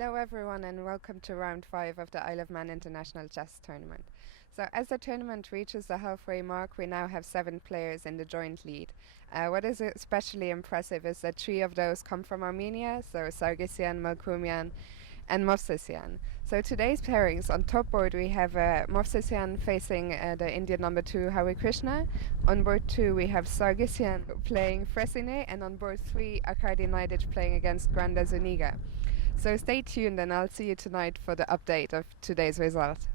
Hello everyone and welcome to round 5 of the Isle of Man International Chess Tournament. So as the tournament reaches the halfway mark, we now have 7 players in the joint lead. What is especially impressive is that 3 of those come from Armenia, so Sargsyan, Melkumyan and Movsisyan. So today's pairings, on top board we have Movsisyan facing the Indian number 2 Hari Krishna. On board 2 we have Sargsyan playing Fresine, and on board 3 Arkady Nidich playing against Grandelius. So stay tuned and I'll see you tonight for the update of today's result.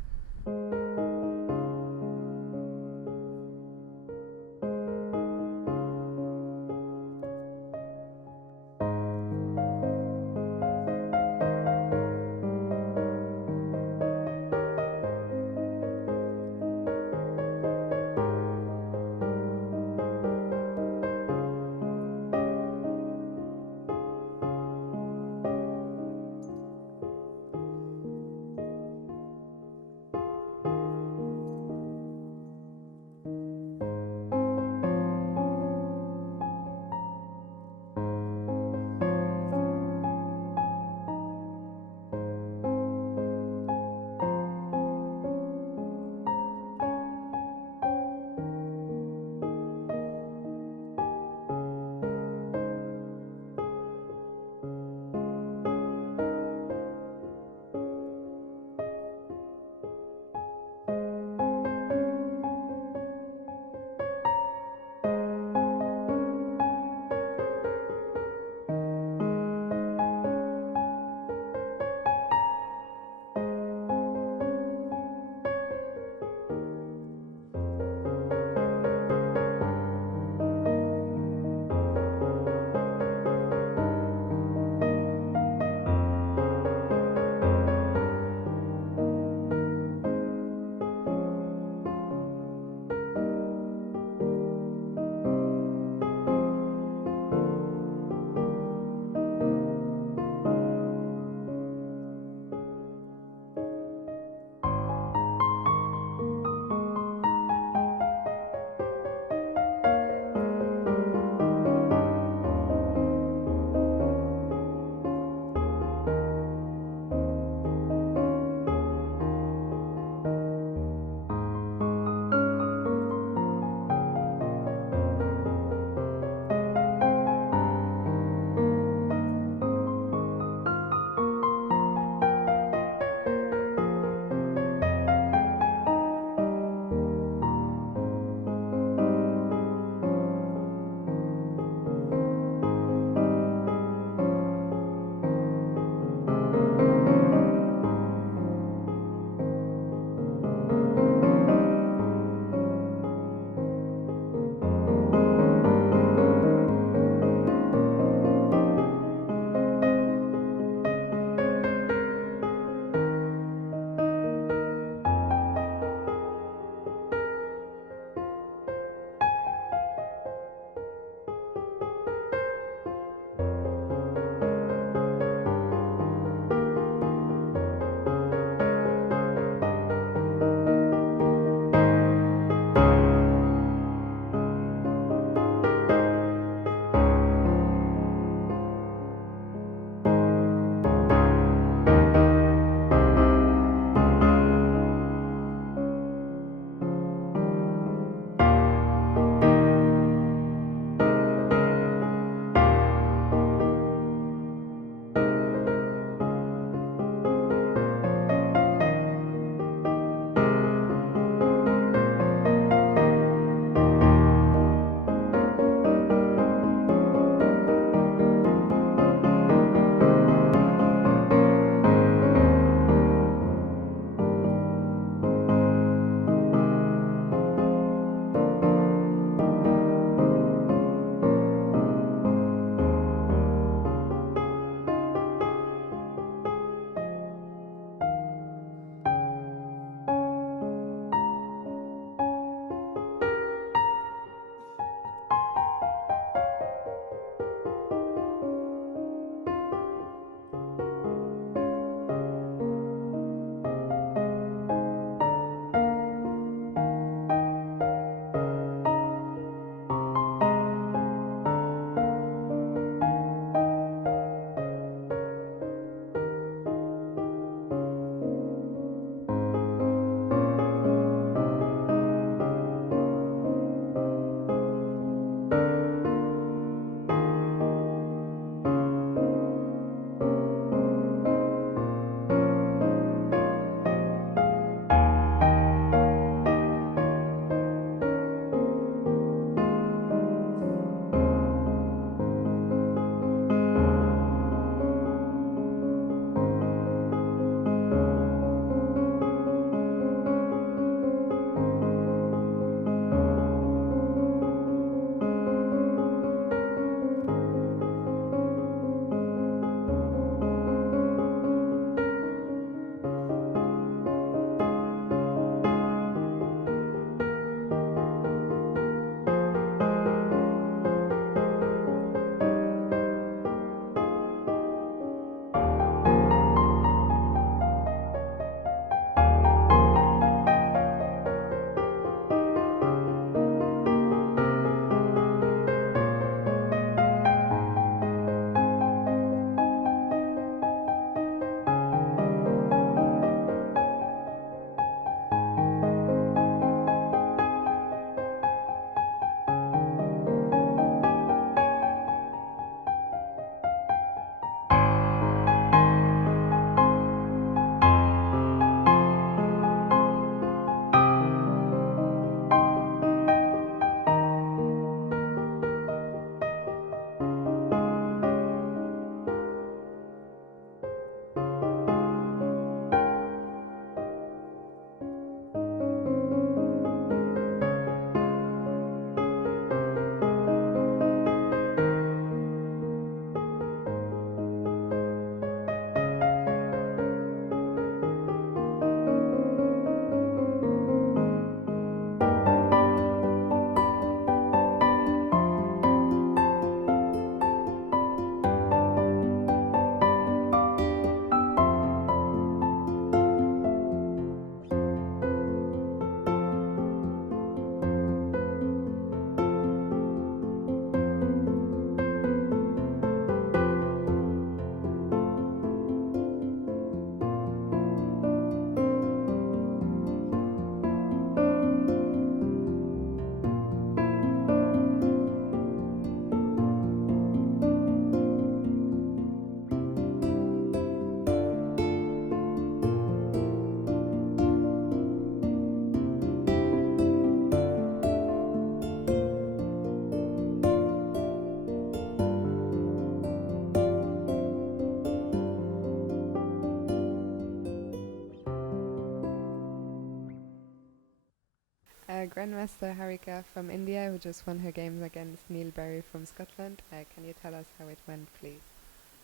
Grandmaster Harika from India, who just won her game against Neil from Scotland. Can you tell us how it went, please?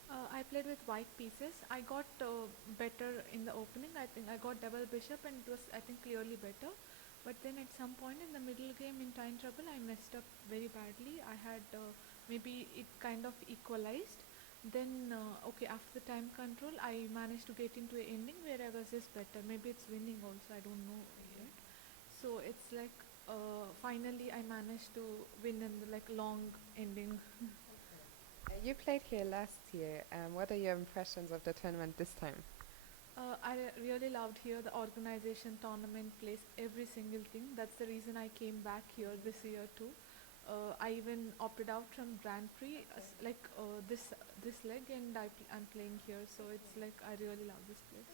I played with white pieces. I got better in the opening. I think I got double bishop and it was, I think, clearly better. But then at some point in the middle game in time trouble, I messed up very badly. I had maybe it kind of equalized. Then, okay, after the time control, I managed to get into an ending where I was just better. Maybe it's winning also, I don't know yet. So it's like finally I managed to win in the like long ending. You played here last year. What are your impressions of the tournament this time? I really loved here the organization tournament place every single thing. That's the reason I came back here this year too. I even opted out from Grand Prix this leg and I'm playing here, so it's like I really love this place.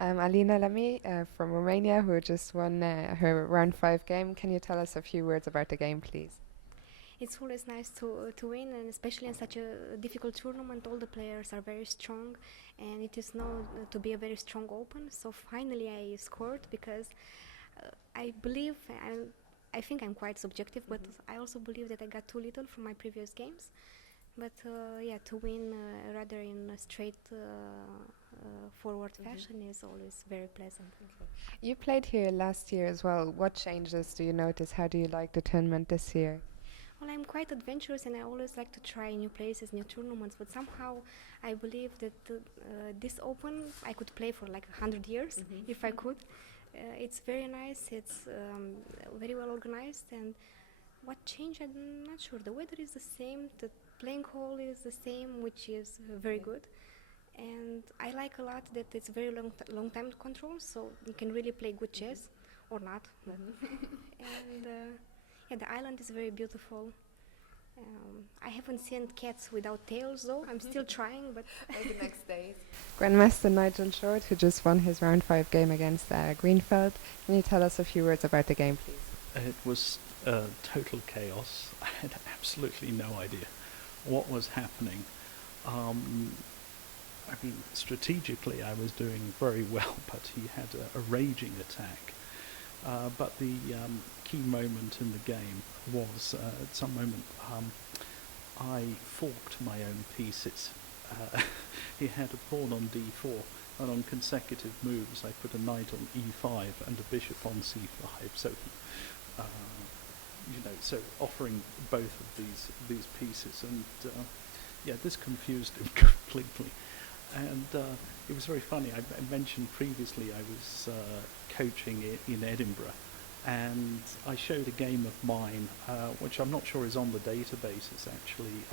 Alina from Romania, who just won her round 5 game. Can you tell us a few words about the game, please? It's always nice to win, and especially in such a difficult tournament, all the players are very strong, and it is known to be a very strong open. So finally I scored because I believe, I think I'm quite subjective, but I also believe that I got too little from my previous games. But yeah, to win rather in a straight forward fashion is always very pleasant. You played here last year as well. What changes do you notice? How do you like the tournament this year? Well, I'm quite adventurous and I always like to try new places, new tournaments, but somehow I believe that this open I could play for like 100 years if I could. It's very nice, it's very well organized, and what changed, I'm not sure. The weather is the same, the playing hall is the same, which is very good. And I like a lot that it's very long time control, so you can really play good chess, or not. And yeah, the island is very beautiful. I haven't seen cats without tails though. I'm still trying, but maybe next day. Grandmaster Nigel Short, who just won his round 5 game against Greenfeld. Can you tell us a few words about the game, please? It was total chaos. I had absolutely no idea what was happening. I mean, strategically I was doing very well, but he had a raging attack. But the key moment in the game was at some moment I forked my own pieces. He had a pawn on d4, and on consecutive moves I put a knight on e5 and a bishop on c5. So so offering both of these pieces, and yeah, this confused him completely. And it was very funny. I mentioned previously I was coaching in Edinburgh, and I showed a game of mine, which I'm not sure is on the databases actually.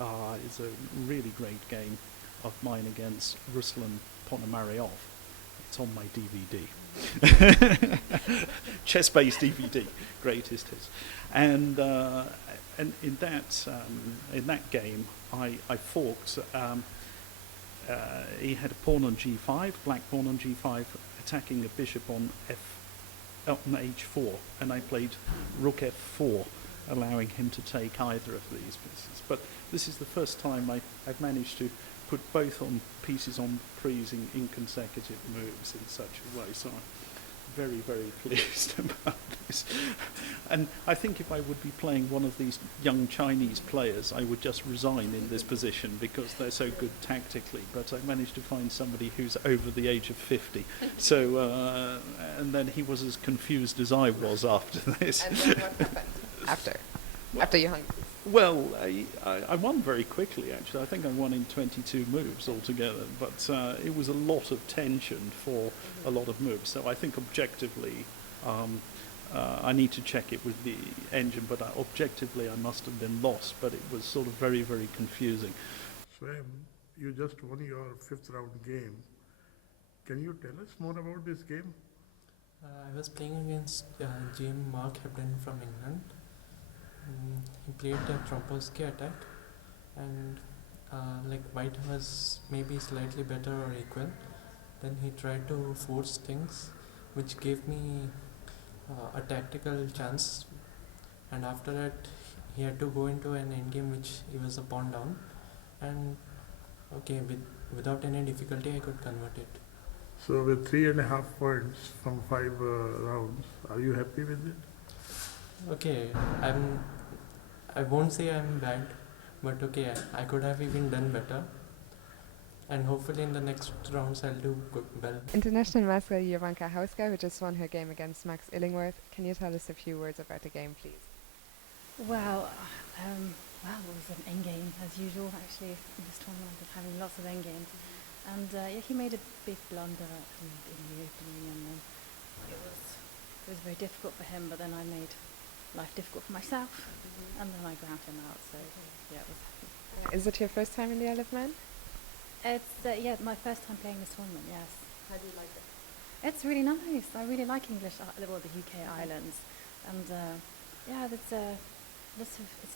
It's a really great game of mine against Ruslan Ponomaryov. It's on my DVD. Chess-based DVD, greatest hits. And in that game, I forked. He had a pawn on g5, black pawn on g5, attacking a bishop on h4, and I played rook f4, allowing him to take either of these pieces. But this is the first time I've managed to put both on pieces on freezing in consecutive moves in such a way. So I'm very, very pleased about this. And I think if I would be playing one of these young Chinese players, I would just resign in this position because they're so good tactically. But I managed to find somebody who's over the age of 50. So, and then he was as confused as I was after this. And then what happened after you hung? Well, I won very quickly, actually. I think I won in 22 moves altogether, but it was a lot of tension for a lot of moves. So I think objectively, I need to check it with the engine, but objectively I must have been lost, but it was sort of very, very confusing. Swam, you just won your 5th round game. Can you tell us more about this game? I was playing against GM Mark Hebden from England. He played the Trompowsky attack, and like white was maybe slightly better or equal. Then he tried to force things, which gave me a tactical chance, and after that he had to go into an endgame which he was a pawn down, and okay, without any difficulty I could convert it. So with 3.5 points from 5 rounds, are you happy with it? okay, I won't say I'm bad, but okay, I could have even done better. And hopefully in the next rounds I'll do well. International master Jovanka Houska, who just won her game against Max Illingworth. Can you tell us a few words about the game, please? Well, it was an endgame as usual. Actually, in this tournament, of having lots of endgames, and he made a big blunder in the opening, and it was very difficult for him. But then I made life difficult for myself, and then I ground him out. So yeah, it was happy. Is it your first time in the Isle of Man? It's my first time playing this tournament. Yes. How do you like it? It's really nice. I really like English, the UK islands, and it's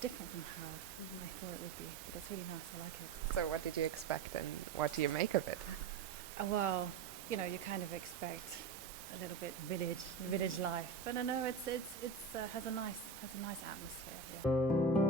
different from how I thought it would be. But it's really nice. I like it. So what did you expect and what do you make of it? Well, you kind of expect a little bit village life, but I know it's has a nice atmosphere. Yeah.